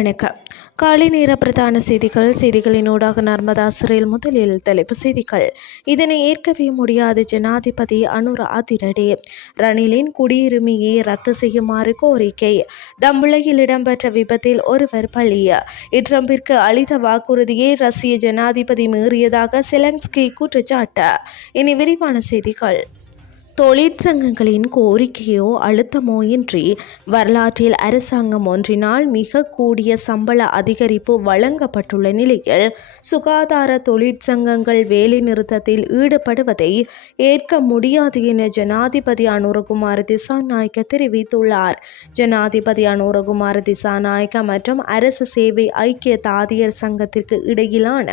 வணக்கம். காலை நேர பிரதான செய்திகள் செய்திகளினூடாக நர்மதா சிறையில் முதலில் தலைப்பு செய்திகள். இதனை ஏற்கவே முடியாது ஜனாதிபதி அனுர அதிரடி. ரணிலின் குடியுரிமையை ரத்து செய்யுமாறு கோரிக்கை. தம்புளையில் இடம்பெற்ற விபத்தில் ஒருவர் பலி. இட்ரம்பிற்கு அளித்த வாக்குறுதியை ரஷ்ய ஜனாதிபதி மீறியதாக செலன்ஸ்கி குற்றச்சாட்டு. இனி விரிவான செய்திகள். தொழிற்சங்கங்களின் கோரிக்கையோ அழுத்தமோ இன்றி வரலாற்றில் அரசாங்கம் ஒன்றினால் மிக கூடிய சம்பள அதிகரிப்பு வழங்கப்பட்டுள்ள நிலையில் சுகாதார தொழிற்சங்கங்கள் வேலைநிறுத்தத்தில் ஈடுபடுவதை ஏற்க முடியாது என ஜனாதிபதி அனுரகுமார் திசாநாயக்க தெரிவித்துள்ளார். ஜனாதிபதி அனுரகுமார் திசாநாயக்க மற்றும் அரசு சேவை ஐக்கிய தாதியர் சங்கத்திற்கு இடையிலான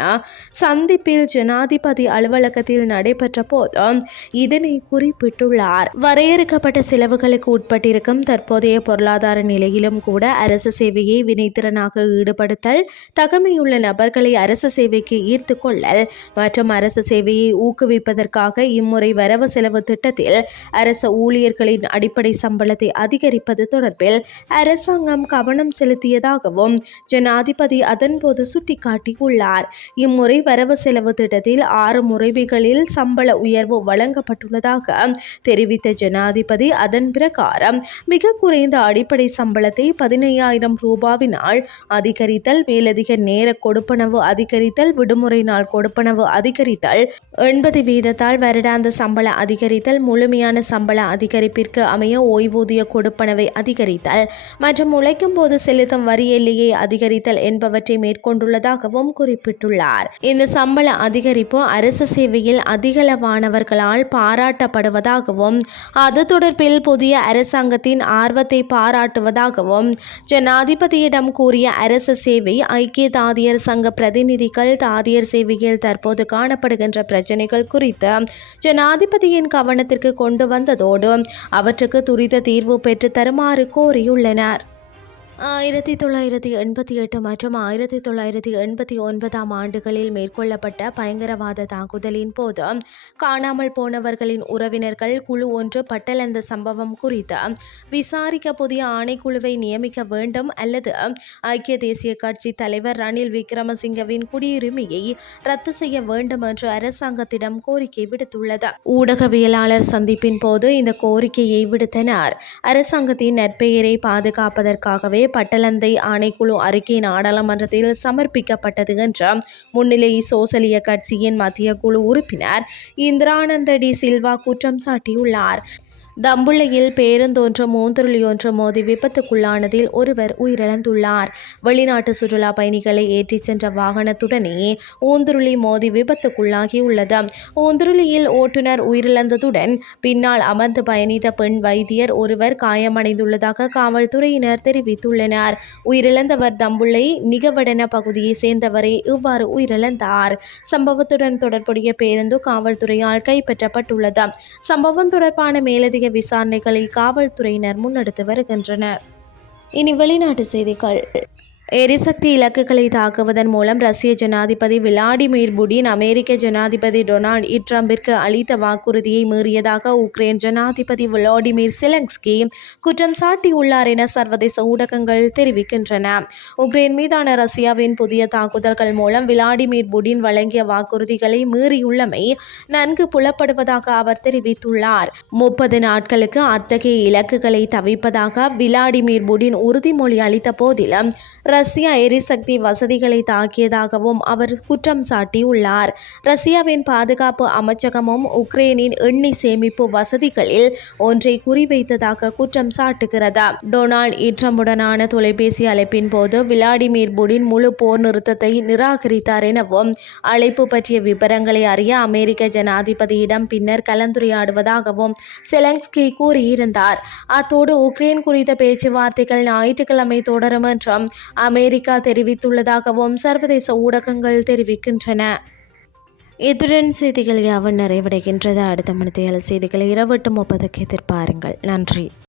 சந்திப்பில் ஜனாதிபதி அலுவலகத்தில் நடைபெற்ற போது இதனை குறிப்பிட்டு குறிப்பிட்டுள்ளார் வரையறுக்கப்பட்ட செலவுகளுக்கு உட்பட்டிருக்கும் தற்போதைய பொருளாதார நிலையிலும் கூட அரசு சேவையை வினைத்திறனாக ஈடுபடுத்தல் தகமையுள்ள நபர்களை அரசு சேவைக்கு ஈர்த்து கொள்ளல் மற்றும் அரசு சேவையை ஊக்குவிப்பதற்காக இம்முறை வரவு செலவு திட்டத்தில் அரசு ஊழியர்களின் அடிப்படை சம்பளத்தை அதிகரிப்பது தொடர்பில் அரசாங்கம் கவனம் செலுத்தியதாகவும் ஜனாதிபதி அதன்போது சுட்டிக்காட்டியுள்ளார். இம்முறை வரவு செலவு திட்டத்தில் ஆறு முறைமைகளில் சம்பள உயர்வு வழங்கப்பட்டுள்ளதாக தெரிவித்த ஜனாதிபதி அதன் பிரகாரம் மிக குறைந்த அடிப்படை சம்பளத்தை பதினையாயிரம் ரூபாவினால் அதிகரித்தல் மேலதிக நேர கொடுப்பனவு அதிகரித்தல் விடுமுறை நாள் கொடுப்பனவு அதிகரித்தல் எண்பது வீதத்தால் வருடாந்த சம்பள அதிகரித்தல் முழுமையான சம்பள அதிகரிப்பிற்கு அமைய ஓய்வூதிய கொடுப்பனவை அதிகரித்தல் மற்றும் உழைக்கும் போது செலுத்தும் வரி எல்லையை அதிகரித்தல் என்பவற்றை மேற்கொண்டுள்ளதாகவும் குறிப்பிட்டுள்ளார். இந்த சம்பள அதிகரிப்பு அரசு சேவையில் அதிகளவானவர்களால் பாராட்டப்படுவதால் வருவதாகவும் அது தொடர்பில் புதிய அரசாங்கத்தின் ஆர்வத்தை பாராட்டுவதாகவும் ஜனாதிபதியிடம் கூறிய அரசு சேவை ஐக்கிய தாதியர் சங்க பிரதிநிதிகள் தாதியர் சேவையில் தற்போது காணப்படுகின்ற பிரச்சினைகள் குறித்து ஜனாதிபதியின் கவனத்திற்கு கொண்டு வந்ததோடு அவற்றுக்கு துரித தீர்வு பெற்று தருமாறு கோரியுள்ளனர். ஆயிரத்தி தொள்ளாயிரத்தி எண்பத்தி எட்டு மற்றும் ஆயிரத்தி தொள்ளாயிரத்தி எண்பத்தி ஒன்பதாம் ஆண்டுகளில் மேற்கொள்ளப்பட்ட பயங்கரவாத தாக்குதலின் போது காணாமல் போனவர்களின் உறவினர்கள் குழு ஒன்று பட்டலந்த சம்பவம் குறித்து விசாரிக்க புதிய ஆணைக்குழுவை நியமிக்க வேண்டும் அல்லது ஐக்கிய தேசிய கட்சி தலைவர் ரணில் விக்ரமசிங்கவின் குடியுரிமையை ரத்து செய்ய வேண்டும் என்று அரசாங்கத்திடம் கோரிக்கை விடுத்துள்ளது. ஊடகவியலாளர் சந்திப்பின் போது இந்த கோரிக்கையை விடுத்தனர். அரசாங்கத்தின் நற்பெயரை பாதுகாப்பதற்காகவே பட்டலந்தை ஆணைக்குழு அறிக்கை நாடாளுமன்றத்தில் சமர்ப்பிக்கப்பட்டது என்ற முன்னிலை சோசலிய கட்சியின் மத்திய குழு உறுப்பினர் இந்திரானந்த டி சில்வா குற்றம் சாட்டியுள்ளார். தம்புள்ளையில் பேருந்தோன்றும் மூந்துருளியொன்று மோதி விபத்துக்குள்ளானதில் ஒருவர் உயிரிழந்துள்ளார். வெளிநாட்டு சுற்றுலா பயணிகளை ஏற்றிச் சென்ற வாகனத்துடனே ஊந்துருளி மோதி விபத்துக்குள்ளாகியுள்ளது. ஊந்துருளியில் ஓட்டுநர் உயிரிழந்ததுடன் பின்னால் அமர்ந்து பயணித்த பெண் வைத்தியர் ஒருவர் காயமடைந்துள்ளதாக காவல்துறையினர் தெரிவித்துள்ளனர். உயிரிழந்தவர் தம்புள்ளை நிகவடன பகுதியை சேர்ந்தவரே இவ்வாறு உயிரிழந்தார். சம்பவத்துடன் தொடர்புடைய பேருந்து காவல்துறையால் கைப்பற்றப்பட்டுள்ளது. சம்பவம் தொடர்பான மேலதிக விசாரணைகளை காவல்துறையினர் முன்னெடுத்து வருகின்றனர். இனி வெளிநாட்டு செய்திகள். எரிசக்தி இலக்குகளை தாக்குவதன் மூலம் ரஷ்ய ஜனாதிபதி விளாடிமிர் புடின் அமெரிக்க ஜனாதிபதி டொனால்ட் ட்ரம்பிற்கு அளித்த வாக்குறுதியை மீறியதாக உக்ரைன் ஜனாதிபதி விளாடிமிர் செலன்ஸ்கி குற்றம் சாட்டியுள்ளார் என சர்வதேச ஊடகங்கள் தெரிவிக்கின்றன. உக்ரைன் மீதான ரஷ்யாவின் புதிய தாக்குதல்கள் மூலம் விளாடிமிர் புடின் வழங்கிய வாக்குறுதிகளை மீறியுள்ளமை நன்கு புலப்படுவதாக அவர் தெரிவித்துள்ளார். முப்பது நாட்களுக்கு அத்தகைய இலக்குகளை தவிப்பதாக விளாடிமிர் புடின் உறுதிமொழி அளித்த போதிலும் ரஷ்யா எரிசக்தி வசதிகளை தாக்கியதாகவும் அவர் குற்றம் சாட்டியுள்ளார். ரஷ்யாவின் பாதுகாப்பு அமைச்சகமும் உக்ரைனின் எண்ணெய் சேமிப்பு வசதிகளில் ஒன்றை குறிவைத்ததாக குற்றம் சாட்டுகிறது. டொனால்ட் ஈற்றமுடனான தொலைபேசி அழைப்பின் போது விளாடிமிர் புடின் முழு போர் நிறுத்தத்தை நிராகரித்தார் எனவும் அழைப்பு பற்றிய விவரங்களை அறிய அமெரிக்க ஜனாதிபதியிடம் பின்னர் கலந்துரையாடுவதாகவும் செலங்ஸ்கி கூறியிருந்தார். அத்தோடு உக்ரைன் குறித்த பேச்சுவார்த்தைகள் ஞாயிற்றுக்கிழமை தொடரும் என்றும் அமெரிக்கா தெரிவித்துள்ளதாகவும் சர்வதேச ஊடகங்கள் தெரிவிக்கின்றன. இத்துடன் செய்திகள் யாவும் நிறைவடைகின்றது. அடுத்த மணித்தையாளர் செய்திகளை இரவு எட்டு முப்பதுக்கு எதிர்பாருங்கள். நன்றி.